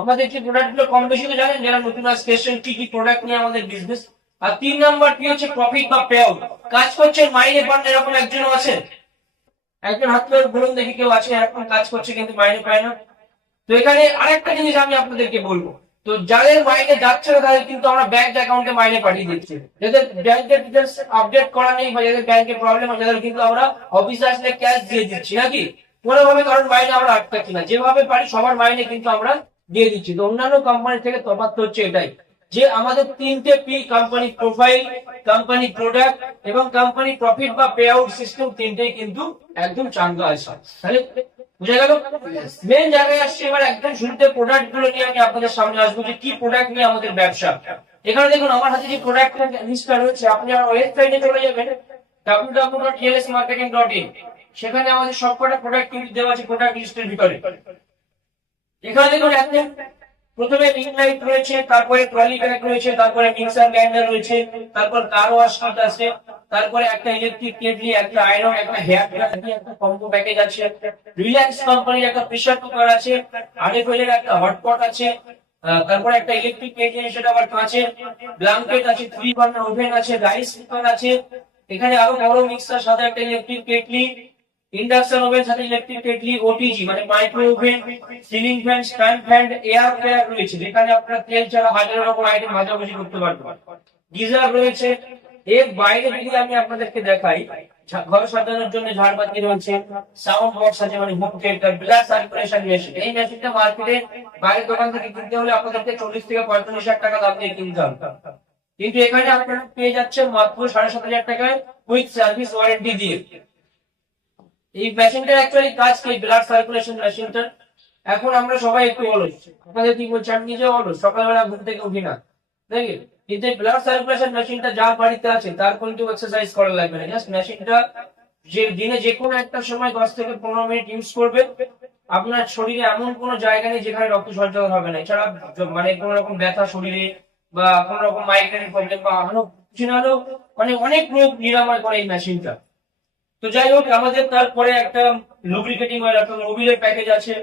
আমাদের যে প্রোডাক্টগুলো কম বেশি তো জানেন, যারা নতুন আসছে কি কি প্রোডাক্ট নিয়ে আমাদের বিজনেস আর তিন নাম্বার কি হচ্ছে প্রফিট বা পে কাজ করছেন মাইনে পান, এরকম একজনও আছেন একজন হাত ধরে বলুন দেখি কেউ আছে, এরকম কাজ করছে, কিন্তু মাইনে পায় না। তো এখানে আরেকটা জিনিস আমি আপনাদেরকে বলব। তো যাদের মাইনে যাচ্ছে না, তাদের কিন্তু আমরা ব্যাংক অ্যাকাউন্টে মাইনে পাঠিয়ে দিচ্ছি। যাদের ব্যাংকের ডিটেলস আপডেট করা নেই বা যাদের ব্যাংকে প্রবলেম হয় তাদের কিন্তু আমরা অফিসে আসলে ক্যাশ দিয়ে দিচ্ছি, নাকি? কোনোভাবে কারণ মাইনে আমরা আটকাচ্ছি না। যেভাবে পারি, সবার মাইনে কিন্তু আমরা দিয়ে দিচ্ছি। অন্যান্য কোম্পানি থেকে তফাৎ হচ্ছে এটাই যে আমাদের তিনটে P company profile company product এবং কোম্পানি প্রফিট বা পে আউট সিস্টেম তিনটেই কিন্তু একদম চাঙ্গা আছে। তাহলে বুঝা গেল? মেন জায়গায় আসছে এবার একদম শুরুতে প্রোডাক্টগুলো নিয়ে আমি আপনাদের সামনে আসব যে কি প্রোডাক্ট নিয়ে আমাদের ব্যবসা। এখানে দেখুন আমার হাতে যে প্রোডাক্ট লিস্টটা রয়েছে আপনি আমার ওয়েবসাইটে চলে যাবেন www.tlsmarketing.in সেখানে আমাদের সবকটা প্রোডাক্ট কিন্তু দেওয়া আছে প্রোডাক্ট লিস্টের ভিতরে। এখানে দেখুন প্রথমে রিং লাইট রয়েছে, তারপরে ট্রলি ব্যাগ রয়েছে, তারপরে মিক্সার গ্রাইন্ডার রয়েছে, তারপর কার ওয়াশ কিট আছে, তারপরে একটা ইলেকট্রিক কেটলি একটা আয়রন একটা হেয়ার ড্রায়ার একটা কম্বো প্যাকেজ আছে। রিল্যাক্স কোম্পানির একটা প্রেসার কুকার আছে আরএফএল একটা হটপট আছে তারপরে একটা ইলেকট্রিক কেটলি সেটা আবার কাঁচের ব্ল্যাঙ্কেট আছে থ্রি বার্নার ওভেন আছে রাইস কুকার আছে। এখানে আরও বড় মিক্সার সাথে একটা ইলেকট্রিক কেটলি ইন্ডাকশন ওভেন সাথে ইলেকট্রিক কেটলি ওটিজি মানে micro oven ceiling fan stand fan air fryer রয়েছে, যেখানে আপনার তেল ছাড়া হাজার রকম আইটেম ভাজাভাজি করতে পারবেন গিজার রয়েছে, এর বাইরে যদি আমি আপনাদেরকে দেখাই ঘর সাজানোর জন্য ঝাড়বাতি রয়েছে সাউন্ড বক্স আছে মানে home theatre blood circulation machine এই মেশিনটা মার্কেটে বাইরের দোকান থেকে কিনতে হলে আপনাদেরকে চল্লিশ থেকে পঁয়তাল্লিশ হাজার টাকা দাম দিয়ে কিনতে হবে। কিন্তু এখানে আপনারা পেয়ে যাচ্ছেন মাত্র সাড়ে সাত হাজার টাকায় উইথ সার্ভিস ওয়ারেন্টি দিয়ে। এই মেশিনটার অ্যাকচুয়ালি কাজ কি? ব্লাড সার্কুলেশন মেশিনটা এখন আমরা সবাই একটু অলস আপনাদের কি বলছি? আমি নিজেও অলস সকালবেলা ঘুম থেকে উঠি না। দেখি কিন্তু ব্লাড সার্কুলেশন মেশিনটা যার বাড়িতে আছে, তার কিন্তু এক্সারসাইজ করা লাগবে না। জাস্ট মেশিনটা যে দিনে যে কোনো একটা সময় দশ থেকে পনেরো মিনিট ইউজ করবে। আপনার শরীরে এমন কোনো জায়গা নেই যেখানে রক্ত সঞ্চালন হবে না। এছাড়া মানে কোনো রকম ব্যথা শরীরে বা কোনো রকম মাইগ্রেনের প্রবলেম বা আরও কিছু না হলেও মানে অনেক রোগ নিরাময় করে এই মেশিনটা তো যাই হোক আমাদের তারপরে একটা লুব্রিকেটিং অয়েল একটা মোবিলের প্যাকেজ আছে।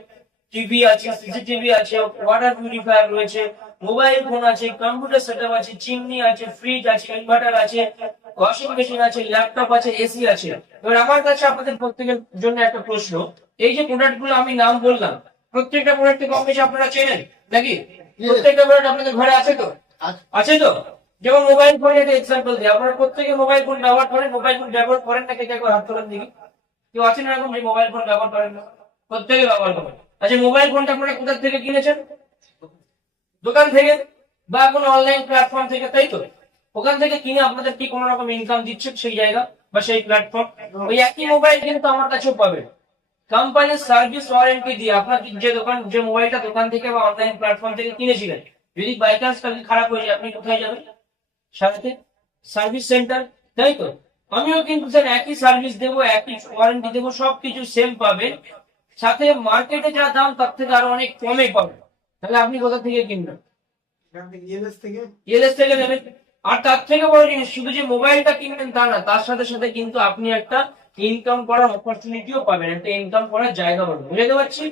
টিভি আছে সিসিটিভি আছে ওয়াটার পিউরিফায়ার রয়েছে মোবাইল ফোন আছে কম্পিউটার সেটআপ আছে চিমনি আছে ফ্রিজ আছে ইনভার্টার আছে ওয়াশিং মেশিন আছে ল্যাপটপ আছে এসি আছে। এবার আমার কাছে আপনাদের প্রত্যেকের জন্য একটা প্রশ্ন এই যে প্রোডাক্টগুলো আমি নাম বললাম প্রত্যেকটা প্রোডাক্ট কম বেশি আপনারা চেনেন? নাকি? প্রত্যেকটা প্রোডাক্ট আপনাদের ঘরে আছে তো? আছে তো? যেমন মোবাইল ফোনের একটা এক্সাম্পল দিই, আপনারা প্রত্যেকে মোবাইল ফোন ব্যবহার করেন মোবাইল ফোন ব্যবহার করেন না কে হাত তোলেন দেখি। কেউ আছেন এরকম যে মোবাইল ফোন ব্যবহার করেন না। প্রত্যেকে ব্যবহার করেন। আচ্ছা মোবাইল ফোনটা আপনারা কোথা থেকে কিনেছেন? দোকান থেকে বা কোনো অনলাইন প্ল্যাটফর্ম থেকে, তাই তো? ওখান থেকে কিনে আপনাদের কি কোনো রকম ইনকাম দিচ্ছে সেই জায়গা বা সেই প্ল্যাটফর্ম ওই একই মোবাইল কিন্তু আমার কাছেও পাবেন। কোম্পানির সার্ভিস ওয়ারেন্টি দিয়ে আপনার যে দোকান, যে মোবাইলটা দোকান থেকে বা অনলাইন প্ল্যাটফর্ম থেকে কিনেছিলেন, যদি বাই চান্স খারাপ হয়ে যায়, আপনি কোথায় যাবেন? সাথে সার্ভিস সেন্টার তাই তো? আমিও কিন্তু স্যার একই সার্ভিস দেবো একই ওয়ারেন্টি দেবো সবকিছু সেম পাবেন সাথে মার্কেটে যা দাম তার থেকে আরও অনেক কমে পাবেন তাহলে আপনি কোথা থেকে কিনবেন? ইএলএস থেকে? নেবেন। আর তার থেকে বড় জিনিস শুধু যে মোবাইলটা কিনবেন তা না তার সাথে সাথে কিন্তু আপনি একটা ইনকাম করার অপরচুনিটিও পাবেন একটা ইনকাম করার জায়গা পাবেন। বুঝতে পারছি?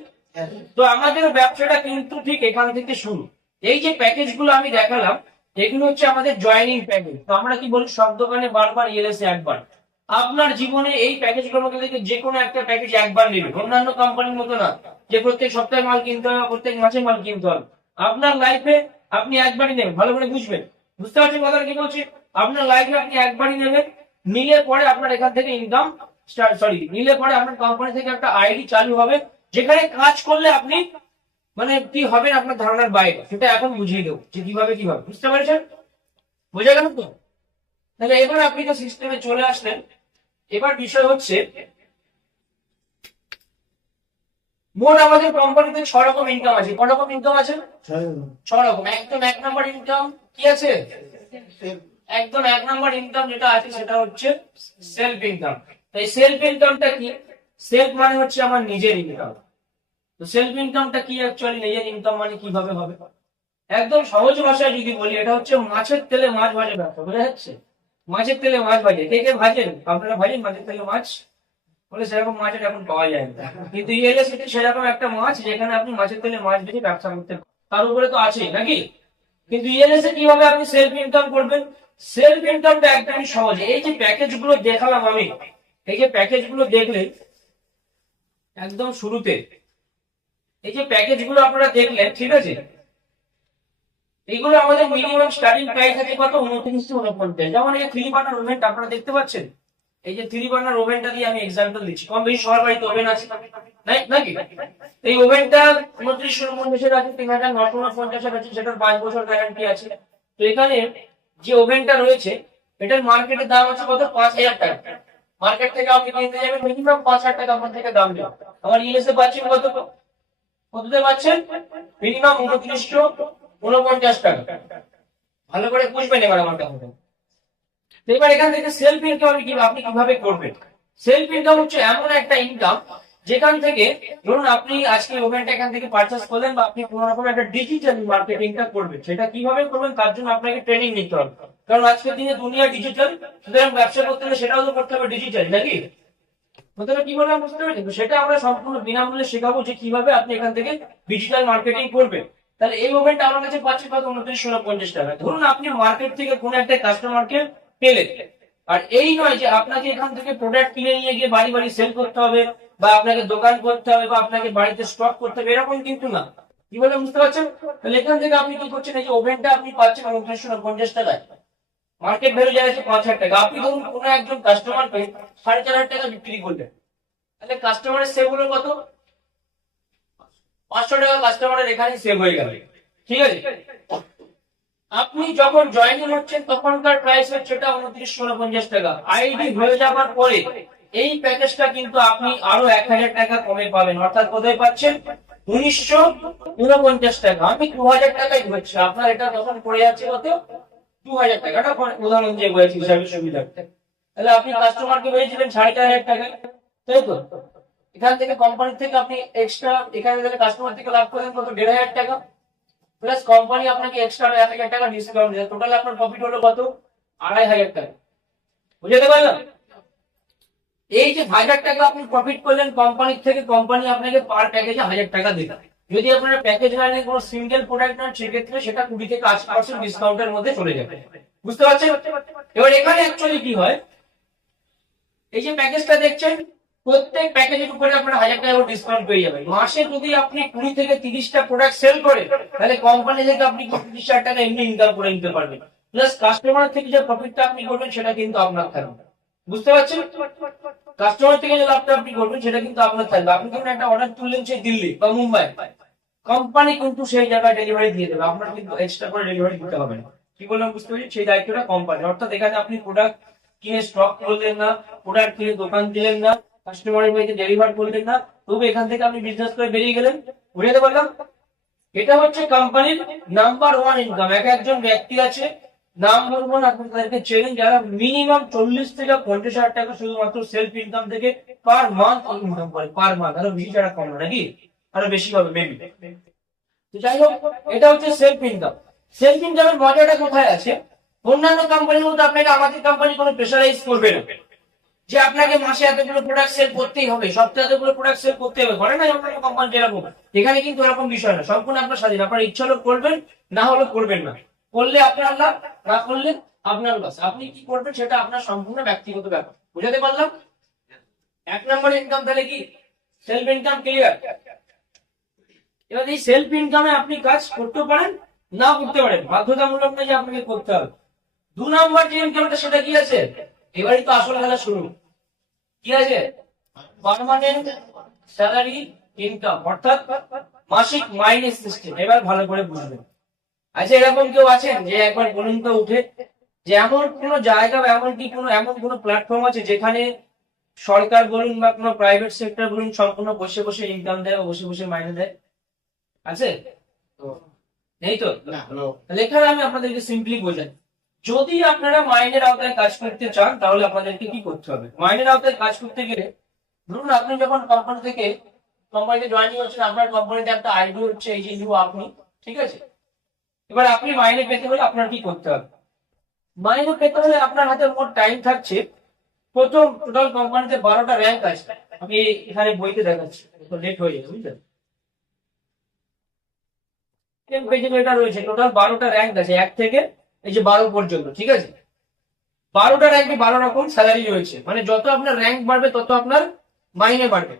তো আমাদের ব্যবসাটা কিন্তু ঠিক এখান থেকে শুরু। এই যে প্যাকেজগুলো আমি দেখালাম এগুলো হচ্ছে আমাদের জয়েনিং প্যাকেজ তো আমরা কি বলি? সব দোকানে বারবার ইএলএস একবার। আপনার জীবনে এই প্যাকেজ মধ্যে থেকে যে কোনো একটা প্যাকেজ একবার নেবেন অন্যান্য কোম্পানির মতো না, যে প্রত্যেক সপ্তাহে মাল কিনতে হবে, প্রত্যেক মাসে মাল কিনতে হবে। আপনার লাইফে আপনি একবারই নেবেন। ভালো করে বুঝবেন। বুঝতে পারছেন কথা কি বলছি? আপনার লাইফে আপনি একবারই নেবেন। নিলে পরে আপনার এখান থেকে ইনকাম সরি নিলে পরে আপনার কোম্পানি থেকে একটা আইডি চালু হবে। যেখানে কাজ করলে আপনি মানে কি হবে আপনার ধারণার বাইরে? সেটা এখন বুঝিয়ে দেবো যে কীভাবে কীভাবে বুঝতে পারছেন? বোঝা গেল তো? তাহলে এবার আপনি তো সিস্টেমে চলে আসলেন। এবার বিষয় হচ্ছে, মোট আমাদের কোম্পানিতে ছ রকম ইনকাম আছে। ক রকম ইনকাম আছে? ছ রকম একদম এক নম্বর ইনকাম কি আছে? একদম এক নম্বর ইনকাম যেটা আছে সেটা হচ্ছে সেলফ ইনকাম তাই সেলফ ইনকামটা কি? সেলফ মানে হচ্ছে আমার নিজের ইনকাম তো সেলফ ইনকামটা কি অ্যাকচুয়ালি নিজের ইনকাম মানে কীভাবে হবে? একদম সহজ ভাষায় যদি বলি, এটা হচ্ছে মাছের তেলে মাছ ভাজা ব্যবসা বোঝা যাচ্ছে? মাছের তেলে মাছ ভাজে। কে কে ভাজেন? আপনারা ভাজেন মাছের তেলে মাছ? বলে সেরকম মাছ এখন পাওয়া যায় না। কিন্তু ইয়েলে সিটি সেরকম একটা মাছ যেখানে আপনি মাছের তেলে মাছ বেশি ব্যবসা করতে। তার উপরে তো আছে, নাকি? কিন্তু ইএলএস এ কীভাবে আপনি সেলফ ইনকাম করবেন? সেলফ ইনকামটা একদমই সহজ। এই যে প্যাকেজগুলো দেখালাম আমি, এই যে প্যাকেজগুলো দেখলেন একদম শুরুতে এই যে প্যাকেজগুলো আপনারা দেখলেন, ঠিক আছে? এগুলো আমাদের মিনিমাম স্টার্টিং প্রাইস আছে কত? উনত্রিশ উনপঞ্চাশ। যেমন এই থ্রি বার্নার ওভেনটা আপনারা দেখতে পাচ্ছেন? এই যে থ্রি বার্নার ওভেনটা দিয়ে আমি এক্সাম্পল দিচ্ছি। কম বেশি সবার বাড়িতে ওভেন আছে? নাকি? এই ওভেনটা উনত্রিশ উনপঞ্চাশের আছে, তিন হাজার নশো উনপঞ্চাশের আছে, সেটার পাঁচ বছর গ্যারান্টি আছে। তো এখানে যে ওভেনটা রয়েছে, এটার মার্কেটের দাম আছে কত? পাঁচ হাজার টাকা। মার্কেট থেকে আপনি কিনতে যাবেন মিনিমাম পাঁচ হাজার টাকা আপনার থেকে দাম দেবে আমার ইংলিশে পাচ্ছেন কত? কততে পাচ্ছেন? মিনিমাম উনত্রিশশো উনপঞ্চাশ টাকা। ভালো করে বুঝবেন এবার আমার কথা এবার এখান থেকে সেলফ ইনকাম কি- আপনি কীভাবে করবেন? সেলফ ইনকাম হচ্ছে এমন একটা ইনকাম যেখান থেকে ধরুন আপনি আজকে ওভেনটা এখান থেকে পারচেস করলেন বা আপনি কোনো রকম একটা ডিজিটাল মার্কেটিংটা করবেন। সেটা কীভাবে করবেন তার জন্য আপনাকে ট্রেনিং নিতে হবে। কারণ আজকের দিনে দুনিয়া ডিজিটাল সুতরাং ব্যবসা করতে হলে সেটাও তো করতে হবে ডিজিটাল নাকি? প্রথমে কি বললাম আর এই নয় যে আপনাকে এখান থেকে প্রোডাক্ট কিনে নিয়ে গিয়ে বাড়ি বাড়ি সেল করতে হবে, বা আপনাকে দোকান করতে হবে, বা আপনাকে বাড়িতে স্টক করতে হবে, এরকম কিন্তু না। কি বলে বুঝতে পারছেন? তাহলে এখান থেকে আপনি কি করছেন? যে ওভেনটা আপনি পাচ্ছেন উনত্রিশশো পঞ্চাশ টাকায়। মার্কেট ভ্যালু যা আছে পাঁচ হাজার টাকা। আপনি ধরুন কোনো একজন কাস্টমারকে সাড়ে চার টাকা বিক্রি করলেন। তাহলে কাস্টমারের সেভ হলো কত? পাঁচশো টাকা কাস্টমারের এখানে সেভ হয়ে গেল। ঠিক আছে? আপনি যখন জয়েনিং হচ্ছেন, তখনকার প্রাইস হচ্ছে এটা উনত্রিশ পঞ্চাশ টাকা। আইডি হয়ে যাবার পরে এই প্যাকেজটা কিন্তু আপনি আরও এক হাজার টাকা কমে পাবেন। অর্থাৎ কোথায় পাচ্ছেন? উনিশশো উনপঞ্চাশ টাকা। আমি দু হাজার টাকাই ধরছি। আপনার এটা তখন পড়ে যাচ্ছে কত? দু হাজার টাকাটা উদাহরণ দিয়ে বলেছি হিসাবে সুবিধার্থে তাহলে আপনি কাস্টমারকে পেয়েছিলেন সাড়ে চার হাজার টাকায়। তাই তো? এখান থেকে কোম্পানি থেকে আপনি এক্সট্রা এখানে থেকে কাস্টমার থেকে লাভ করেন কত? দেড় হাজার টাকা। প্লাস কোম্পানি আপনাকে এক্সট্রা এক হাজার টাকা ডিসকাউন্ট দেয় টোটাল আপনার প্রফিট হলো কত? আড়াই হাজার টাকা। বুঝতে পারলাম এই যে হাজার টাকা আপনি প্রফিট করলেন কোম্পানির থেকে কোম্পানি আপনাকে পার প্যাকেজে হাজার টাকা দেবে যদি আপনার প্যাকেজ নেন কোনো সিঙ্গেল প্রোডাক্ট নেন, সেক্ষেত্রে সেটা কুড়ি থেকে আশি পার্সেন্ট ডিসকাউন্টের মধ্যে চলে যাবে। বুঝতে পারছেন? এবার এখানে অ্যাকচুয়ালি কি হয়? এই যে প্যাকেজটা দেখছেন, প্রত্যেক প্যাকেজের উপরে আপনার হাজার টাকা ডিসকাউন্ট পেয়ে যাবেন। মাসে যদি আপনি কুড়ি থেকে তিরিশটা প্রোডাক্ট সেল করেন, তাহলে কোম্পানি থেকে আপনি তিরিশ হাজার টাকা এমনি ইনকাম করে নিতে পারবেন। প্লাস কাস্টমার থেকে যে প্রফিটটা আপনি করবেন, সেটা কিন্তু আপনার থাকবে। বুঝতে পারছেন? কাস্টমার থেকে যে লাভটা আপনি করবেন, সেটা কিন্তু আপনার থাকবে। আপনি ধরুন একটা অর্ডার তুললেন সেই দিল্লি বা মুম্বাই। কোম্পানি কিন্তু সেই জায়গায় ডেলিভারি দিয়ে দেবে। আপনার কিন্তু এক্সট্রা করে ডেলিভারি দিতে হবে না। কি বললাম, বুঝতে পারছি সেই দায়িত্বটা কোম্পানি অর্থাৎ এখানে আপনি প্রোডাক্ট কিনে স্টক করলেন না প্রোডাক্ট কিনে দোকান দিলেন না কাস্টমারের বাড়িতে ডেলিভার করলেন না, তবু এখান থেকে আপনি বিজনেস করে বেরিয়ে গেলেন। বুঝতে পারলাম? এটা হচ্ছে কোম্পানির নাম্বার ওয়ান ইনকাম এক একজন ব্যক্তি আছে নাম বলব না আপনি তাদেরকে চেনেন যারা মিনিমাম চল্লিশ থেকে পঞ্চাশ হাজার টাকা শুধুমাত্র সেলফ ইনকাম থেকে পার মান্থ ইনকাম করে। পার মান্থ আরও বেশি টাকা কম নাকি? আরও বেশি হবে মেবি তো যাই হোক, এটা হচ্ছে সেলফ ইনকাম সেলফ ইনকামের মজাটা কোথায় আছে? অন্যান্য কোম্পানির মধ্যে আপনাকে আমাদের কোম্পানি কোনো প্রেশারাইজ করবে না। যে আপনাকে মাসে এতগুলো প্রোডাক্ট সেল করতেই হবে, সপ্তাহে এতগুলো প্রোডাক্ট সেল করতে হবে। করে না অন্যান্য কোম্পানি যেরকম এখানে কিন্তু এরকম বিষয় না। সম্পূর্ণ আপনার স্বাধীন। আপনার ইচ্ছা হলো করবেন, না হলে করবেন না। করলে আপনার লাভ না করলে আপনার লস আপনি কি করবেন সেটা আপনার সম্পূর্ণ ব্যক্তিগত ব্যাপার। বুঝাতে পারলাম? এক নম্বর ইনকাম তাহলে কি? সেলফ ইনকাম ক্লিয়ার এবার এই সেলফ ইনকামে আপনি কাজ করতে পারেন না করতে পারেন। বাধ্যতামূলক নয় যে আপনাকে করতে হবে। দু নম্বর যে ইনকামটা সেটা কি আছে? এবারই তো আসল খেলা শুরু। কি আছে? পার্মানেন্ট স্যালারি ইনকাম অর্থাৎ মাসিক মাইনে সিস্টেম এবার ভালো করে বুঝবেন। আচ্ছা এরকম কেউ আছেন যে একবার বলুন তো উঠে যে এমন কোনো জায়গা বা এমন কি কোনো, এমন কোনো প্ল্যাটফর্ম আছে যেখানে সরকার বলুন বা কোনো প্রাইভেট সেক্টর বলুন সম্পূর্ণ বসে বসে ইনকাম দেয় বা বসে বসে মাইনে দেয়? আছে? নেই তো। এখানে আমি আপনাদেরকে সিম্পলি বোঝাই। যদি আপনারা মাইনের আওতায় কাজ করতে চান তাহলে আপনাদেরকে কি করতে হবে? মাইনের আওতায় কাজ করতে গেলে ধরুন আপনি যখন কোম্পানি থেকে কোম্পানিতে জয়েনিং হচ্ছেন আপনার কোম্পানিতে একটা আইডি হচ্ছে এই যে নিউ আপনি ঠিক আছে? এবার আপনি মাইনে পেতে হলে আপনার কি করতে হবে? মাইনে পেতে হলে আপনার হাতে মোট টাইম থাকছে প্রথম টোটাল কোম্পানিতে বারোটা র্যাঙ্ক আছে। আমি এখানে বইতে দেখাচ্ছি তো লেট হয়ে যাবে বুঝলেন? এটা রয়েছে টোটাল বারোটা র্যাঙ্ক আছে, এক থেকে এই যে বারো পর্যন্ত, ঠিক আছে? বারোটা বারো রকম স্যালারি রয়েছে। মানে যত আপনার র্যাঙ্ক বাড়বে, তত আপনার মাইনে বাড়বে।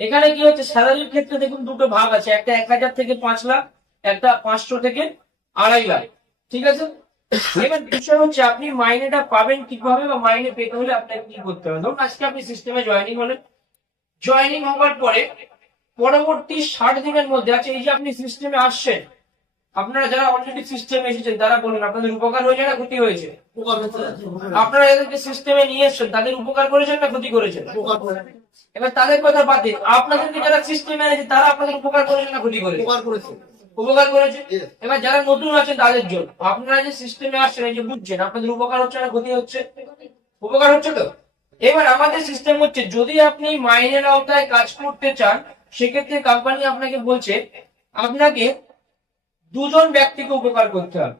এখানে কি হচ্ছে স্যালারির ক্ষেত্রে দেখুন দুটো ভাগ আছে, একটা এক হাজার থেকে পাঁচ লাখ, একটা পাঁচশো থেকে আড়াই লাখ, ঠিক আছে? এবার বিষয় হচ্ছে, আপনি মাইনেটা পাবেন কীভাবে বা মাইনে পেতে হলে আপনাকে কি করতে হবে? ধরুন আজকে আপনি সিস্টেমে জয়েনিং হলেন। জয়েনিং হওয়ার পরে পরবর্তী ষাট দিনের মধ্যে আছে এই যে আপনি সিস্টেমে আসছেন আপনারা যারা অলরেডি সিস্টেমে এসেছেন তারা বলুন আপনাদের উপকার হয়েছে না ক্ষতি হয়েছে? আপনারা এদেরকে সিস্টেমে নিয়ে এসছেন তাদের উপকার করেছেন না ক্ষতি করেছেন? এবার তাদের কথা বাদ দিন। আপনাদেরকে যারা সিস্টেমে এনেছে তারা আপনাদের উপকার করেছেন না ক্ষতি করেছে। উপকার করেছে? এবার যারা নতুন আছেন তাদের জন্য। আপনারা যে সিস্টেমে আসছেন এই যে বুঝছেন আপনাদের উপকার হচ্ছে না ক্ষতি হচ্ছে? উপকার হচ্ছে তো? এবার আমাদের সিস্টেম হচ্ছে যদি আপনি মাইনের আওতায় কাজ করতে চান সেক্ষেত্রে কোম্পানি আপনাকে বলছে আপনাকে দুজন ব্যক্তিকে উপকার করতে হবে।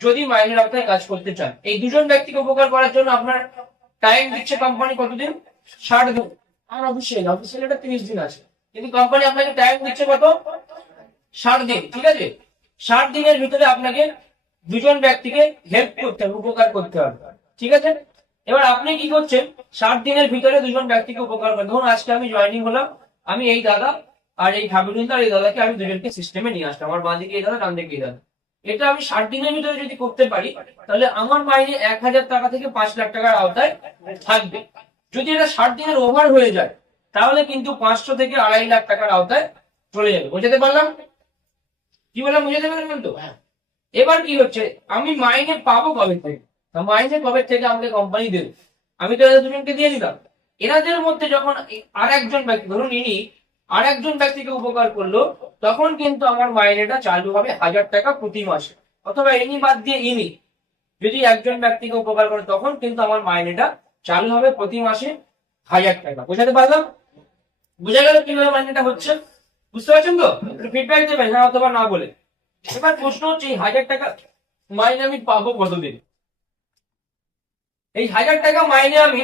যদি মাইনের আওতায় কাজ করতে চান। এই দুজন ব্যক্তিকে উপকার করার জন্য আপনার টাইম দিচ্ছে কোম্পানি কতদিন? ষাট দিন। আর অফিসিয়াল অফিসিয়াল এটা তিরিশ দিন আছে। কিন্তু কোম্পানি আপনাকে টাইম দিচ্ছে কত? ষাট দিন, ঠিক আছে? ষাট দিনের ভিতরে আপনাকে দুজন ব্যক্তিকে হেল্প করতে হবে, উপকার করতে হবে। ঠিক আছে? এবার আপনি কি করছেন? ষাট দিনের ভিতরে দুজন ব্যক্তিকে উপকার করেন ধরুন, আজকে আমি জয়েনিং হলাম। আমি এই দাদা আর এই হাবিবুল্লাহ এই দাদাকে আমি দুজনকে সিস্টেমে নিয়ে আসলাম আমার বাঁদিকে এই দাদা, ডান দিকে এই দাদা। এটা আমি ষাট দিনের ভিতরে যদি করতে পারি, তাহলে আমার মাইনে এক হাজার টাকা থেকে পাঁচ লাখ টাকার আওতায় থাকবে। যদি এটা ষাট দিনের ওভার হয়ে যায়, তাহলে কিন্তু পাঁচশো থেকে আড়াই লাখ টাকার আওতায় চলে যাবে। বোঝাতে পারলাম? কি বললাম, বুঝাতে পারলাম তো এবার কি হচ্ছে, আমি মাইনে পাবো কবে থেকে? মাইনে কবে থেকে আমাকে কোম্পানি দেবে? আমি তো দুজনকে দিয়ে দিলাম। এনাদের মধ্যে যখন আর একজন ব্যক্তি, ধরুন ইনি আর একজন ব্যক্তিকে উপকার করল, তখন কিন্তু আমার মাইনেটা চালু হবে হাজার টাকা প্রতি মাসে। অথবা ইনি বাদ দিয়ে ইনি যদি একজন ব্যক্তিকে উপকার করে, তখন কিন্তু আমার মাইনেটা চালু হবে প্রতি মাসে হাজার টাকা। বোঝাতে পারলাম? বোঝা গেল কীভাবে মাইনেটা হচ্ছে? বুঝতে পারছেন তো? ফিডব্যাক দেবেন হ্যাঁ অথবা না বলে। এবার প্রশ্ন হচ্ছে, এই হাজার টাকা মাইনে আমি পাবো কতদিন? এই হাজার টাকা মাইনে আমি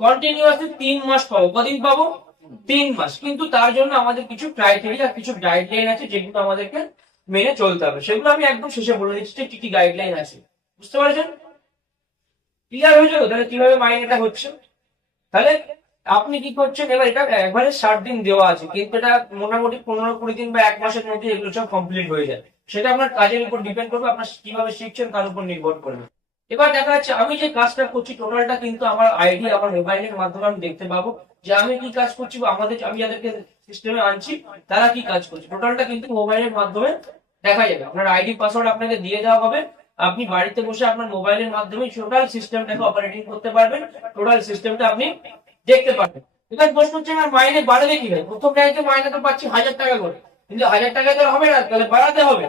কন্টিনিউয়াসলি তিন মাস পাবো। কদিন পাবো? তিন মাস। কিন্তু তার জন্য আমাদের কিছু ক্রাইটেরিয়া কিছু গাইডলাইন আছে যেগুলো আমাদেরকে মেনে চলতে হবে। সেগুলো আমি একদম শেষে বলে দিচ্ছি কি কি গাইডলাইন আছে। বুঝতে পারছেন? ক্লিয়ার হয়েছে তো? তাহলে কীভাবে মাইনেটা হচ্ছে? তাহলে আপনি কি করছেন? এবার এটা একবারে ষাট দিন দেওয়া আছে, কিন্তু এটা মোটামুটি পনেরো কুড়ি দিন বা এক মাসের মধ্যে এগুলো সব কমপ্লিট হয়ে যায়। সেটা আপনার কাজের উপর ডিপেন্ড করবে, আপনার কীভাবে শিখছেন তার উপর নির্ভর করবে। এবার দেখা যাচ্ছে, আমি যে কাজটা করছি টোটালটা কিন্তু আমার আইডি আমার মোবাইলের মাধ্যমে আমি দেখতে পাবো যে আমি কি কাজ করছি বা আমাদের আমি যাদেরকে সিস্টেমে আনছি, তারা কি কাজ করছে। টোটালটা কিন্তু মোবাইলের মাধ্যমে দেখা যাবে। আপনার আইডি পাসওয়ার্ড আপনাকে দিয়ে দেওয়া হবে। আপনি বাড়িতে বসে আপনার মোবাইলের মাধ্যমে টোটাল সিস্টেমটাকে অপারেটিং করতে পারবেন। টোটাল সিস্টেমটা আপনি দেখতে পারবেন। এবার প্রশ্ন হচ্ছে আমার মাইনে বাড়বে কি প্রথম র্যাঙ্কে মাইনে তো পাচ্ছি হাজার টাকা করে। কিন্তু হাজার টাকা তো হবে না, তাহলে বাড়াতে হবে।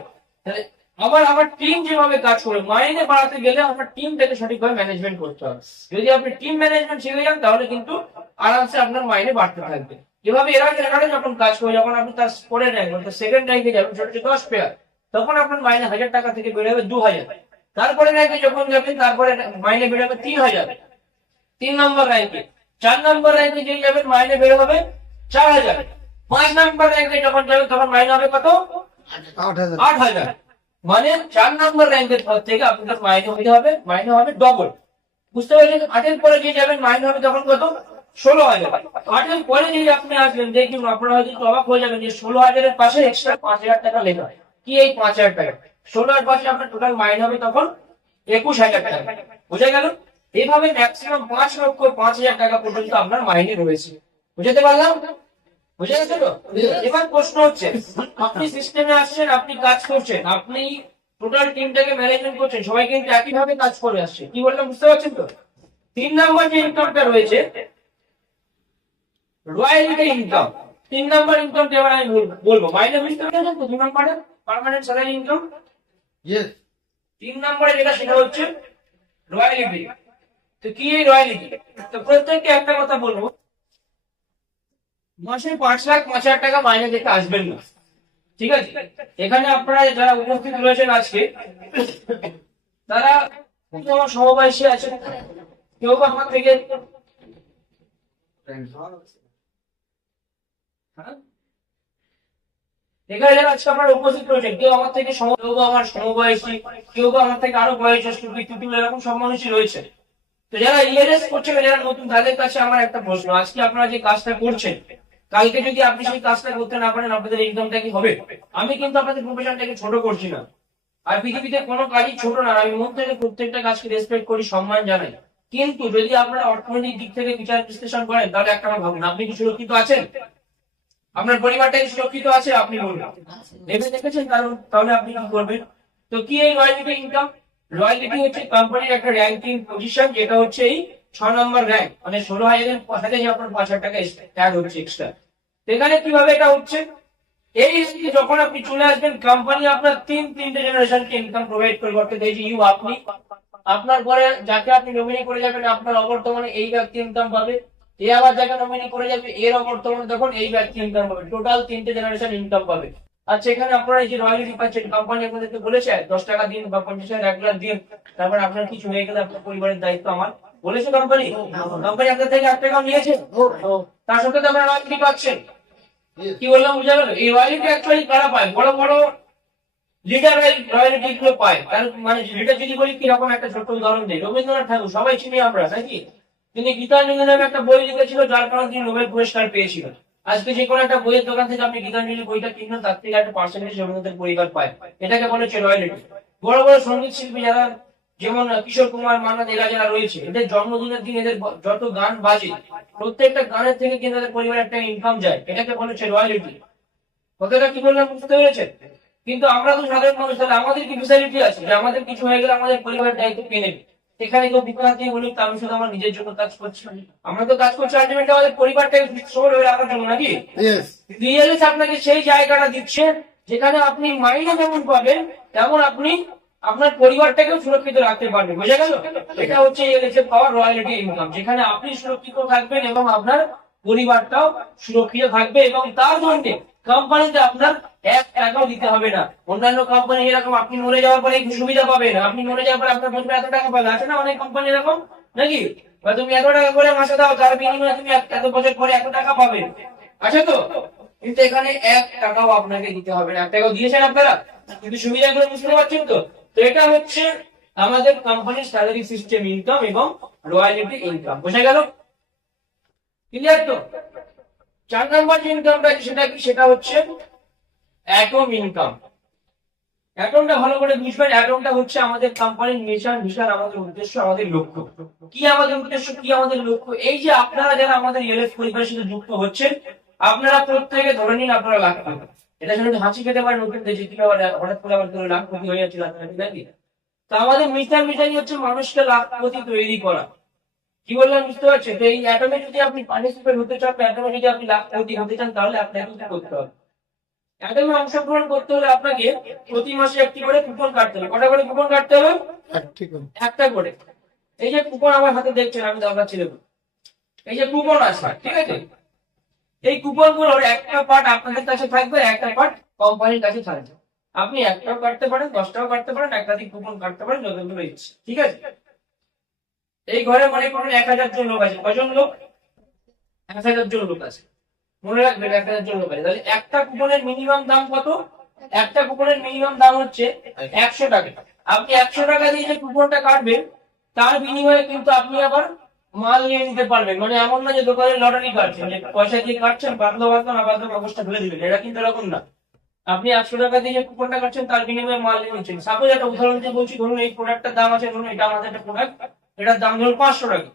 তাহলে আবার আমার টিম যেভাবে কাজ করে মাইনে বাড়াতে গেলে আমার টিমটাকে সঠিকভাবে ম্যানেজমেন্ট করতে হবে। যদি আপনি টিম ম্যানেজমেন্ট শিখে যান তাহলে কিন্তু আরামসে আপনার মাইনে বাড়তে থাকবে। এভাবে এর আগে এখানে যখন কাজ করে যখন আপনি তার পরের র্যাঙ্ক অর্থাৎ সেকেন্ড র্যাঙ্কে যাবেন সেটা হচ্ছে দশ পেয়ার তখন আপনার মাইনে হাজার টাকা থেকে বেড়ে যাবে দু হাজার তারপরে র্যাঙ্কে যখন যাবেন তারপরে মাইনে বেড়ে যাবে তিন হাজার তিন নম্বর র্যাঙ্কে চার নম্বর র্যাঙ্কে যে যাবেন মাইনে বেড়ে হবে চার হাজার পাঁচ নম্বর র্যাঙ্কে যখন যাবেন তখন মাইনে হবে কত? আট হাজার। আট হাজার। মানে চার নম্বর র্যাঙ্কের পর থেকে আপনাদের মাইনে হতে হবে মাইনে হবে ডবল বুঝতে পারছেন? আটের পরে যে যাবেন মাইনে হবে তখন কত? ষোলো হাজার আটের পরে যে আপনি আসবেন, দেখুন, আপনারা হয়তো অবাক হয়ে যাবেন যে ষোলো হাজারের পাশে এক্সট্রা পাঁচ হাজার টাকা লেখা হয়। কি এই পাঁচ হাজার টাকা? ষোলো হাজার পাশে আপনার টোটাল মাইনে হবে তখন একুশ হাজার টাকা। বুঝা গেল? এইভাবে ম্যাক্সিমাম পাঁচ লক্ষ পাঁচ হাজার টাকা পর্যন্ত আপনার মাইনে রয়েছে। বুঝাতে পারলাম? বুঝে গেছে তো এবার প্রশ্ন হচ্ছে আপনি সিস্টেমে আসছেন আপনি কাজ করছেন আপনি টোটাল টিমটাকে ম্যানেজমেন্ট করছেন সবাই কিন্তু একই ভাবে কাজ করে আসছে। কি বললাম বুঝতে পারছেন তো? তিন নম্বর যে ইনকামটা রয়েছে রয়্যালিটি ইনকাম তিন নম্বর ইনকামটা এবার আমি বলব। মাইনে বুঝতে পেরেছেন তো? নম্বরে পার্মানেন্ট স্যালারি ইনকাম তিন নম্বরে যেটা সেটা হচ্ছে রয়্যালিটি তো কি এই রয়্যালিটি তো প্রত্যেককে একটা কথা বলব। মাসে পাঁচ লাখ, পাঁচ হাজার টাকা মাইনে দেখে আসবেন না। ঠিক আছে? এখানে আপনারা যারা উপস্থিত রয়েছেন আজকে, তারা আমার সমবয়সী আছেন কেউ বা আমার থেকে হ্যাঁ? এখানে যারা আজকে আমার উপস্থিত রয়েছে কেউ আমার থেকে কেউ বা আমার সমবয়সী, কেউ বা আমার থেকে আরও বয়োজ্যেষ্ঠ ব্যক্তি এরকম সব মানুষই রয়েছে। তো যারা ইএলএস করছে যারা নতুন, তাদের কাছে আমার একটা প্রশ্ন। আজকে আপনারা যে কাজটা করছেন কালকে যদি আপনি সেই কাজটা করতে না পারেন, আপনাদের ইনকামটা কি হবে? আমি কিন্তু আপনাদের প্রফেশনটাকে ছোট করছি না। আর পৃথিবীতে কোনো কাজই ছোট না। আমি মন থেকে প্রত্যেকটা কাজকে রেসপেক্ট করি, সম্মান জানাই। কিন্তু যদি আপনারা অর্থনৈতিক দিক থেকে বিচার বিশ্লেষণ করেন, তাহলে একটা ভাবুন, আপনি কি সুরক্ষিত আছেন? আপনার পরিবারটা কি সুরক্ষিত আছে? আপনি বলুন। ভেবে দেখেছেন কারণ? তাহলে আপনি কি করবেন? তো কি এই রয়্যালিটি ইনকাম রয়্যালিটি হচ্ছে কোম্পানির একটা র্যাঙ্কিং পজিশন যেটা হচ্ছে এই ছ নম্বর র্যাঙ্ক মানে ষোলো হাজারের সাথে আপনার পাঁচ হাজার টাকা অ্যাড হচ্ছে এক্সট্রা এখানে কীভাবে এটা হচ্ছে? এই যখন আপনি চলে আসবেন কোম্পানি আপনার তিন, তিনটে জেনারেশনকে ইনকাম প্রোভাইড ইউ আপনি। আপনার পরে যাকে আপনি নমিনি করে যাবেন, আপনার অবর্তমানে এই ব্যক্তি ইনকাম পাবে। এ আবার যাকে নমিনি করে যাবে, এর অবর্তমানে তখন এই ব্যক্তি ইনকাম পাবে। টোটাল তিনটে জেনারেশন ইনকাম পাবে। আর সেখানে আপনারা এই যে রয়্যালিটি পাচ্ছেন কোম্পানি আপনাদেরকে বলেছে, দশ টাকা দিন বা পঞ্চাশ হাজার এক দিন। তারপর আপনার কিছু হয়ে গেলে আপনার পরিবারের দায়িত্ব আমার। বলেছে কোম্পানি কোম্পানি আপনার থেকে এক টাকাও নিয়েছে? তার সঙ্গে তো আপনারা রয়্যালিটি পাচ্ছেন কি বললাম, বুঝা গেল? এই রয়্যালিটি অ্যাকচুয়ালি কারা পায়? বড় বড় লিডার রয়্যালিটি গুলো পায়। তার মানে লিডার যদি বলি, কীরকম একটা ছোট্ট উদাহরণ দিই? রবীন্দ্রনাথ ঠাকুর, সবাই চিনি আমরা, নাকি? তিনি গীতাঞ্জলি নামে একটা বই লিখেছিল, যার কারণে তিনি নোবেল পুরস্কার পেয়েছিলেন আজকে যে কোনো একটা বইয়ের দোকান থেকে আপনি গীতাঞ্জলি বইটা কিনবেন, তার থেকে একটা পার্সেন্টেজ রবীন্দ্রনাথের পরিবার পায়। এটাকে বলে হচ্ছে রয়্যালিটি বড় বড় সংগীত শিল্পী যারা যেমন কিশোর কুমার মান্নাদ এরা যারা রয়েছে এদের জন্মদিনের দিন এদের যত গান বাজে প্রত্যেকটা গানের থেকে কিন্তু এদের পরিবারের একটা ইনকাম যায়? এটাকে বলে হচ্ছে রয়্যালিটি কথাটা কি বললাম বুঝতে পেরেছেন? কিন্তু আমরা তো সাধারণ মানুষ তাহলে আমাদের কি ফেসিলিটি আছে? যে আমাদের কিছু হয়ে গেলে আমাদের পরিবারের দায়িত্ব কে নেবে? এখানে কেউ বিপদ দিয়ে বলুক আমি শুধু আমার নিজের জন্য কাজ করছি। আমরা তো কাজ করছি আলটিমেটলি আমাদের পরিবারটাকে সবল হয়ে রাখার জন্য নাকি. রিয়েলিস আপনাকে সেই জায়গাটা দিচ্ছে যেখানে আপনি মাইনে যেমন পাবেন তেমন আপনি আপনার পরিবারটাকেও সুরক্ষিত রাখতে পারবে, বোঝা গেল? এটা হচ্ছে এলএসএ পাওয়ার রয়্যালিটি ইনকাম যেখানে আপনি সুরক্ষিত থাকবেন এবং আপনার পরিবারটাও সুরক্ষিত থাকবে এবং তার জন্য কোম্পানিতে আপনার এক টাকাও দিতে হবে না। অন্যান্য কোম্পানি এরকম, আপনি মরে যাওয়ার পরে সুবিধা পাবেন, আপনি মরে যাওয়ার পরে আপনার পরিবার এত টাকা পাবে আছে না অনেক কোম্পানি এরকম? নাকি? বা তুমি এত টাকা করে মাসে দাও, তার বিনিময়ে তুমি এত বছর পরে এত টাকা পাবে। আছে তো? কিন্তু এখানে এক টাকাও আপনাকে দিতে হবে না। এক টাকাও দিয়েছেন আপনারা? কিন্তু সুবিধাগুলো বুঝতে পারছেন তো? তো এটা হচ্ছে আমাদের কোম্পানির স্যালারি সিস্টেম ইনকাম এবং রয়্যালিটি ইনকাম বোঝা গেল? ক্লিয়ার তো? চার নম্বর যে ইনকামটা সেটা কি? সেটা হচ্ছে অ্যাটম ইনকাম অ্যাটমটা ভালো করে বুঝবেন অ্যাটমটা হচ্ছে আমাদের কোম্পানির মিশন ভিশন আমাদের উদ্দেশ্য, আমাদের লক্ষ্য। কি আমাদের উদ্দেশ্য? কি আমাদের লক্ষ্য? এই যে আপনারা যারা আমাদের এলএফ পরিবারের সাথে যুক্ত হচ্ছেন, আপনারা প্রত্যেকে ধরে নিন আপনারা লাখ টাকা। এটা শুনে হাসি খেতে পারে নতুন দেশে কি হঠাৎ করে আবার ধরে লাখপতি হয়ে যাচ্ছে লাখ নাকি তো আমাদের মিশন মিশনই হচ্ছে মানুষকে লাখপতি তৈরি করা। কি বললাম বুঝতে পারছেন? তো এই অ্যাটমে যদি আপনি পার্টিসিপেট হতে চান অ্যাটমে যদি আপনি লাখপতি হতে চান তাহলে আপনাকে কি করতে হবে? অ্যাটমে অংশগ্রহণ করতে হলে আপনাকে প্রতি মাসে একটি করে কুপন কাটতে হবে। কটা করে কুপন কাটতে হবে? একটা করে। এই যে কুপন আমার হাতে দেখছেন আমি দরকার ছিল। এই যে কুপন আছে ঠিক আছে? এই কুপনগুলোর একটা পার্ট আপনাদের কাছে থাকবে, একটা পার্ট কোম্পানির কাছে থাকবে। আপনি একটাও কাটতে পারেন, দশটাও কাটতে পারেন একাধিক কুপন কাটতে পারেন, যতগুলো ইচ্ছে। ঠিক আছে? এই ঘরে মনে করুন এক হাজার জন লোক আছে। কজন লোক? এক হাজার জন লোক আছে। মনে রাখবেন এক হাজার জন লোক আছে। তাহলে একটা কুপনের মিনিমাম দাম কত? একটা কুপনের মিনিমাম দাম হচ্ছে একশো টাকা। আপনি একশো টাকা দিয়ে যে কুপনটা কাটবেন, তার বিনিময়ে কিন্তু আপনি আবার মাল নিয়ে নিতে পারবেন মানে এমন না যে দোকানে লটারি কাটছেন যে পয়সা দিয়ে কাটছেন বাদলো বাদলো না বাদলো কাগজটা ফেলে দিবেন। এটা কিন্তু এরকম না। আপনি একশো টাকা দিয়ে কুপনটা কাটছেন, তার বিনিময়ে মাল নিয়ে নিচ্ছেন। সাপোজ একটা উদাহরণ দিয়ে বলছি, ধরুন এই প্রোডাক্টটার দাম আছে, ধরুন এটা আমাদের একটা প্রোডাক্ট এটার দাম ধরুন পাঁচশো টাকা।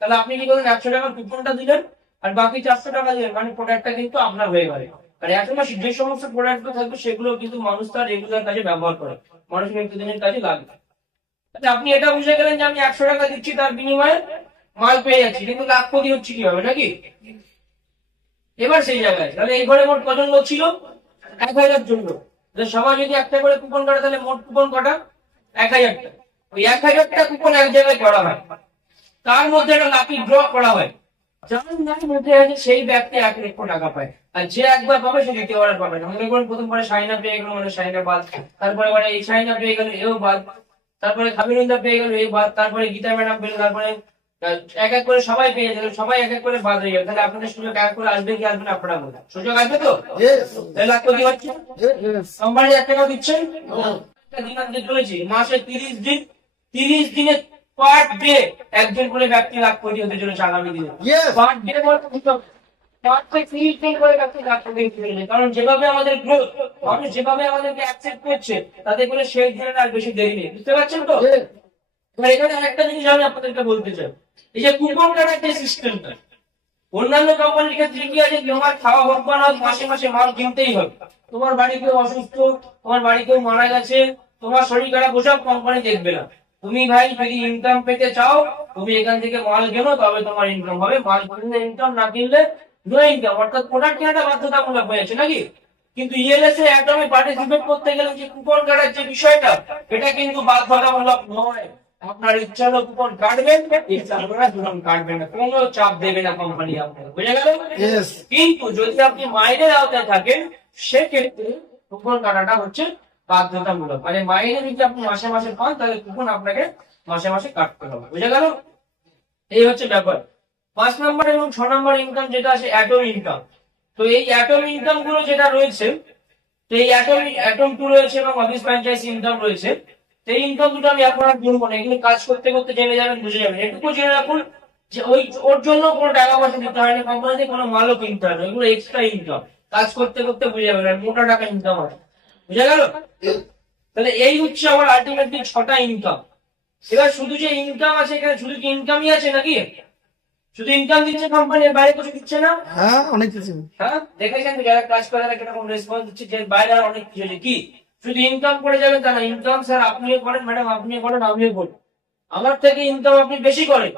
তাহলে আপনি কি করলেন? একশো টাকার কুপনটা দিলেন আর বাকি চারশো টাকা দিলেন। মানে প্রোডাক্টটা কিন্তু আপনার হয়ে গেল। আর এত এখন যে সমস্ত প্রোডাক্ট থাকবে সেগুলো কিন্তু মানুষ তার রেগুলার কাজে ব্যবহার করে। মানুষ নিত্যদিনের কাজে লাগবে তাহলে আপনি এটা বুঝে গেলেন যে আমি একশো টাকা দিচ্ছি তার বিনিময়ে। মাল পেয়ে যাচ্ছি, কিন্তু লাখপতি হচ্ছে কি হবে নাকি? এবার সেই জায়গায়, তাহলে এই ঘরে মোট কজন লোক ছিল? এক হাজার জন লোক। সবাই যদি একটা করে কুপন কাটে, তাহলে মোট কুপন কটা? এক হাজারটা। ওই এক হাজারটা কুপন এক জায়গায় করা হয়। তার মধ্যে একটা লাকি ড্র করা হয়। যার নাম মধ্যে আছে, সেই ব্যক্তি এক লক্ষ টাকা পায়। আর যে একবার পাবে, সে দ্বিতীয়বার পাবে না। মনে করুন প্রথম পরে সাইনা পেয়ে গেল মানে সাইনা বাদ। তারপরে মানে এই সাইনা পেয়ে গেল, এও বাদ। তারপরে খাবিরুন্দা পেয়ে গেল এই বাদ। তারপরে গীতা ম্যাডাম পেল, তারপরে এক এক করে সবাই পেয়ে যাবে সবাই এক এক করে বাদ হয়ে যাবে তাহলে আপনাদের সুযোগ এক করে আসবে কি আসবে না আপনারা বলুন। সুযোগ আসবে তো? Yes. তাহলে কোটি হচ্ছে? Yes. এক টাকা দিচ্ছেন? মাসে তিরিশ দিন তিরিশ দিনে পার ডে একজন করে ব্যক্তি লাখ কোটি হতে চলেছে আগামী দিনে পার ডে কারণ যেভাবে আমাদের গ্রোথ মানুষ যেভাবে আমাদেরকে অ্যাকসেপ্ট করছে তাতে করে সেই দিনের আর বেশি দেরি নেই। বুঝতে পারছেন তো. এবার এখানে আরেকটা জিনিস আমি আপনাদেরকে বলতে চাই। এই যে কুপন কাটার যে সিস্টেমটা অন্যান্য কোম্পানির ক্ষেত্রে কি আছে তোমার খাওয়া হোক বা না মাসে মাসে মাল কিনতেই হবে। তোমার বাড়ি কেউ অসুস্থ, তোমার বাড়ি কেউ মারা গেছে, তোমার শরীর খারাপ, ওসব কোম্পানি দেখবে না। তুমি ভাই, যদি ইনকাম পেতে চাও, তুমি এখান থেকে মাল কেনো, তবে তোমার ইনকাম হবে। মাল কিনলে ইনকাম না কিনলে নো ইনকাম অর্থাৎ প্রোডাক্ট কেনাটা বাধ্যতামূলক হয়েছে নাকি? কিন্তু ইএলএস এ একদমই পার্টিসিপেট করতে গেলে যে কুপন কাটার যে বিষয়টা, এটা কিন্তু বাধ্যতামূলক নয়। আপনার ইচ্ছা হলো কুপন কাটবেন? ইচ্ছা হলো না কুপন কাটবেন না। কোনো চাপ দেবে না কোম্পানি আপনাকে। বুঝে গেল? কিন্তু যদি আপনি মাইনের আওতায় থাকেন সেক্ষেত্রে কুপন কাটাটা হচ্ছে বাধ্যতামূলক। মানে মাইনে যদি আপনি মাসে মাসে পান তাহলে কুপন আপনাকে মাসে মাসে কাটতে হবে। বুঝে গেল? এই হচ্ছে ব্যাপার। পাঁচ নম্বর এবং ছ নম্বর ইনকাম যেটা আছে অ্যাটম ইনকাম তো এই অ্যাটম ইনকামগুলো যেটা রয়েছে তো এই অ্যাটম অ্যাটম টু রয়েছে এবং অফিস ফ্র্যাঞ্চাইজ ইনকাম রয়েছে এই ইনকাম দুটো আমি এখন আর না। এগুলো কাজ করতে করতে জেনে যাবেন বুঝে যাবেন। এটুকু জেনে রাখুন যে ওই ওর জন্য কোনো টাকা পয়সা দিতে হয় না কোম্পানিতে কোনো মালও কিনতে হয় না। এগুলো এক্সট্রা ইনকাম কাজ করতে করতে বুঝে যাবেন আর মোটা টাকা ইনকাম হয়। বুঝে গেল? তাহলে এই হচ্ছে আমার আলটিমেটলি ছটা ইনকাম এবার শুধু যে ইনকাম আছে এখানে শুধু কি ইনকামই আছে নাকি? শুধু ইনকাম দিচ্ছে কোম্পানির বাইরে কিছু দিচ্ছে না? হ্যাঁ অনেক কিছু। হ্যাঁ দেখেছেন যারা কাজ করে তারা কীরকম রেসপন্স দিচ্ছে যে বাইরে অনেক কিছু কি? শুধু ইনকাম করে যাবেন তা না ইনকাম স্যার আপনিও করেন ম্যাডাম আপনিও করেন আমিও করি। আমার থেকে ইনকাম আপনি বেশি করেন।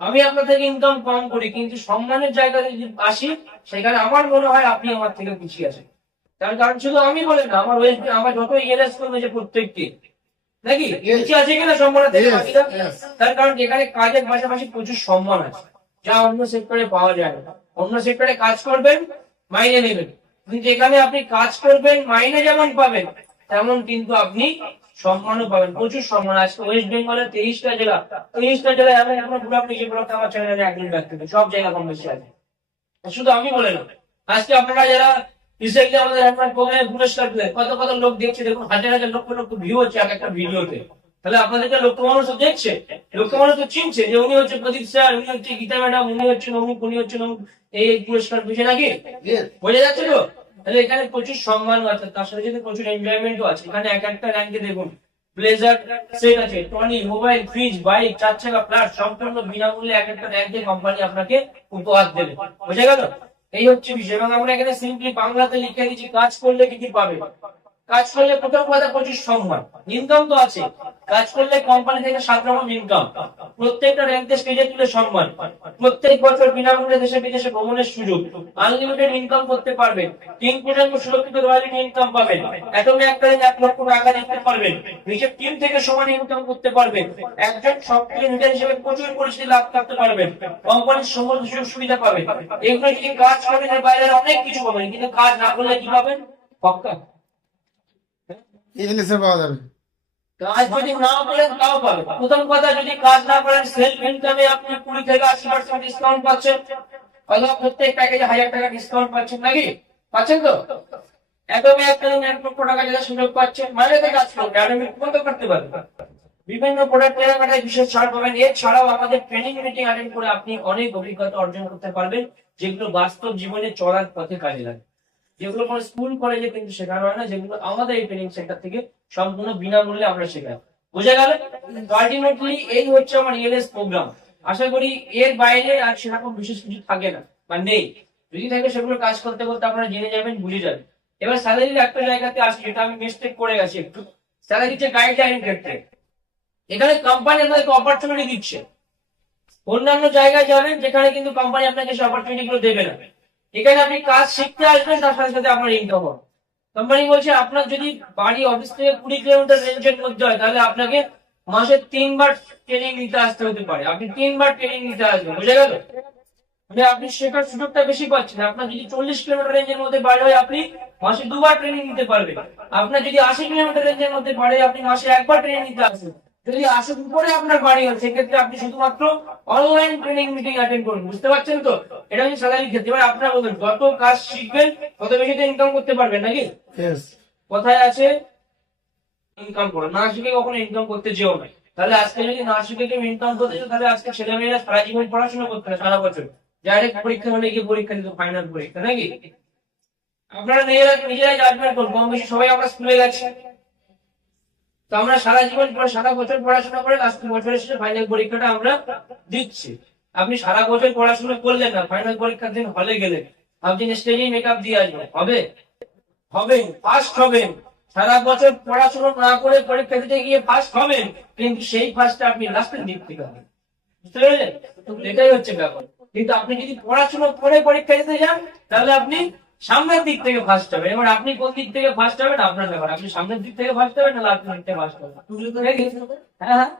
আমি আপনার থেকে ইনকাম কম করি কিন্তু সম্মানের জায়গায় যদি আসি সেখানে আমার মনে হয় আপনি আমার থেকে পিছিয়ে আছেন। তার কারণ শুধু আমি বলেন না আমার ওয়েস্ট আমার যত করবে যে প্রত্যেকটি নাকি? পিছিয়ে আছে কিনা Yes, তার কারণ এখানে কাজের পাশাপাশি প্রচুর সম্মান আছে। যা অন্য সেক্টরে পাওয়া যায় না। অন্য সেক্টরে কাজ করবেন মাইনে নেবেন। এখানে আপনি কাজ করবেন মাইনে যেমন পাবেন তেমন কিন্তু আপনি সম্মানও পাবেন। প্রচুর সম্মান আজকে ওয়েস্ট বেঙ্গলের তেইশটা জেলা তেইশটা জেলায় আমি এখন পুরো আপনি যে ব্লকটা আমার চ্যানেলে একজন ব্যক্তি সব জায়গা কম বেশি আছে। শুধু আমি বলে না আজকে আপনারা যারা রিসেন্টলি আমাদের আপনার প্রোগ্রামে পুরস্কার দিলেন কত কত লোক দেখছে দেখুন হাজার হাজার লক্ষ লক্ষ ভিউ হচ্ছে এক একটা ভিডিওতে। তাহলে আপনাদেরকে লক্ষ মানুষ তো দেখছে লক্ষ মানুষ তো চিনছে যে উনি হচ্ছে প্রদীপ স্যার উনি হচ্ছে গীতা ম্যাডাম উনি হচ্ছেন অমুক উনি এই এই পুরস্কার বুঝে নাকি? বোঝা যাচ্ছে তো? তাহলে এখানে প্রচুর সম্মান আছে, তার সাথে সাথে প্রচুর এনজয়মেন্টও আছে। এখানে এক একটা র্যাঙ্কে দেখুন ব্লেজার সেট আছে টনি মোবাইল ফ্রিজ বাইক চার চাকা ফ্ল্যাট সম্পূর্ণ বিনামূল্যে এক একটা র্যাঙ্কে কোম্পানি আপনাকে উপহার দেবে। বোঝা গেল? এই হচ্ছে বিষয়। এবং আমরা এখানে সিম্পলি বাংলাতে লিখে দিচ্ছি, কাজ করলে কি কি পাবে? কাজ করলে প্রথম কথা প্রচুর সম্মান। ইনকাম তো আছে। কাজ করলে কোম্পানি থেকে সাত রকম ইনকাম প্রত্যেকটা র্যাঙ্কে স্টেজে তুলে সম্মান। প্রত্যেক বছর বিনামূল্যে দেশে বিদেশে ভ্রমণের সুযোগ। আনলিমিটেড ইনকাম করতে পারবেন। তিন প্রজন্ম সুরক্ষিত রয়্যালিটি ইনকাম পাবেন। এটমে একটা এক লক্ষ টাকা দেখতে পারবেন। নিজের টিম থেকে সমান ইনকাম করতে পারবেন। একজন সক্রিয় লিডার হিসেবে প্রচুর পরিস্থিতি লাভ করতে পারবেন। কোম্পানির সমস্ত সুযোগ সুবিধা পাবেন। এগুলো যদি কাজ করেন বাইরে অনেক কিছু পাবেন। কিন্তু কাজ না করলে কি পাবেন? পক্কা। ইংলিশে পাওয়া যাবে। কাজ যদি না করেন তাও প্রথম কথা, যদি কাজ না করেন সেলফ ইনকামে আপনি কুড়ি থেকে আশি পার্সেন্ট ডিসকাউন্ট পাচ্ছেন। অথবা প্রত্যেক প্যাকেজে হাজার টাকা ডিসকাউন্ট পাচ্ছেন নাকি? পাচ্ছেন তো? দিন এক লক্ষ টাকা যেটা সুযোগ পাচ্ছেন মানে থেকে কাজ করবে আর আমি করতে পারব। বিভিন্ন প্রোডাক্ট কেনাকাটায় বিশেষ ছাড় পাবেন। এছাড়াও আমাদের ট্রেনিং মিটিং অ্যাটেন্ড করে আপনি অনেক অভিজ্ঞতা অর্জন করতে পারবেন, যেগুলো বাস্তব জীবনে চলার পথে কাজে লাগে। যেগুলো কোনো স্কুল, কলেজে কিন্তু শেখানো হয় না, যেগুলো আমাদের এই ট্রেনিং সেন্টার থেকে সম্পূর্ণ বিনামূল্যে আমরা শেখাই। বোঝা গেল? আলটিমেটলি এই হচ্ছে আমার ইএলএস প্রোগ্রাম আশা করি এর বাইরে আর সেরকম বিশেষ কিছু থাকে না, বা নেই। যদি থাকে সেগুলো কাজ করতে করতে আপনারা জেনে যাবেন, বুঝে যাবেন। এবার স্যালারির একটা জায়গাতে আসি, যেটা আমি মিস্টেক করে গেছি একটু। স্যালারি যে গাইডলাইন ক্ষেত্রে। এখানে কোম্পানি আপনাদেরকে অপরচুনিটি দিচ্ছে। অন্যান্য জায়গায় যাবেন, যেখানে কিন্তু কোম্পানি আপনাকে সেই অপরচুনিটি গুলো দেবে না। এখানে আপনি কাজ শিখতে আসবেন, তার সাথে সাথে আপনার ইনকাম হবে। কোম্পানি বলছে, আপনার যদি বাড়ি অফিস থেকে কুড়ি কিলোমিটার রেঞ্জের মধ্যে হয়, তাহলে আপনাকে মাসে তিনবার ট্রেনিং নিতে আসতে হতে পারে। আপনি তিনবার ট্রেনিং নিতে আসবেন, বুঝে গেল? মানে আপনি শেখার সুযোগটা বেশি পাচ্ছেন। আপনার যদি চল্লিশ কিলোমিটার রেঞ্জের মধ্যে বাড়ি হয়, আপনি মাসে দুবার ট্রেনিং নিতে পারবেন। আপনার যদি আশি কিলোমিটার রেঞ্জের মধ্যে বাড়ে আপনি মাসে একবার ট্রেনিং নিতে আসবেন। যদি আসানসোলে আপনার বাড়ি হয় সেক্ষেত্রে আপনি শুধুমাত্র অনলাইন ট্রেনিং মিটিং অ্যাটেন্ড করুন। বুঝতে পারছেন তো? এটা হচ্ছে স্যালারি ক্ষেত্রে এবার আপনারা বলবেন যত কাজ শিখবেন তত বেশি ইনকাম করতে পারবেন নাকি. কোথায় আছে? ইনকাম করো না শিখে কখনো ইনকাম করতে যেও না। তাহলে আজকে যদি না শিখে কেউ ইনকাম করতে তাহলে আজকে ছেলে মেয়েরা সারা জীবন পড়াশোনা করতে হয় সারা বছর। ডাইরেক্ট পরীক্ষা হলে গিয়ে পরীক্ষা দিত ফাইনাল পরীক্ষা নাকি? আপনারা নিজেরা নিজেরাই জাজমেন্ট করুন কম বেশি সবাই আমরা স্কুলে গেছি। তো আমরা সারা জীবন পরে সারা বছর পড়াশোনা করে লাস্ট বছরের শেষে ফাইনাল পরীক্ষাটা আমরা দিচ্ছি। আপনি সারা বছর পড়াশোনা করলেন না ফাইনাল পরীক্ষার দিন হলে গেলেন। আপনি স্টেজে মেকআপ দিয়ে আসবেন। হবে? হবেন ফার্স্ট হবেন সারা বছর পড়াশোনা না করে পরীক্ষা দিতে গিয়ে ফার্স্ট হবেন কিন্তু সেই ফার্স্টটা আপনি লাস্টের দিক থেকে হবেন বুঝতে পেরেছেন? এটাই হচ্ছে ব্যাপার। কিন্তু আপনি যদি পড়াশোনা করে পরীক্ষা দিতে যান, তাহলে আপনি সামনের দিক থেকে ফার্স্ট হবে। এবার আপনি কোন দিক থেকে ফার্স্ট হবেন আপনার ব্যাপার। আপনি সামনের দিক থেকে ফার্স্ট হবেন না লাস্টের দিক থেকে ফার্স্ট হবেন হ্যাঁ হ্যাঁ।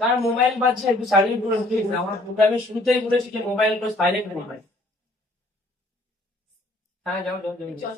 তার মোবাইল বাজছে একটু সাইলেন্ট করে প্লিজ আমার প্রোগ্রামের শুরুতেই বলেছি যে মোবাইল সাইলেন্ট মোবাইল হ্যাঁ যাও, যাও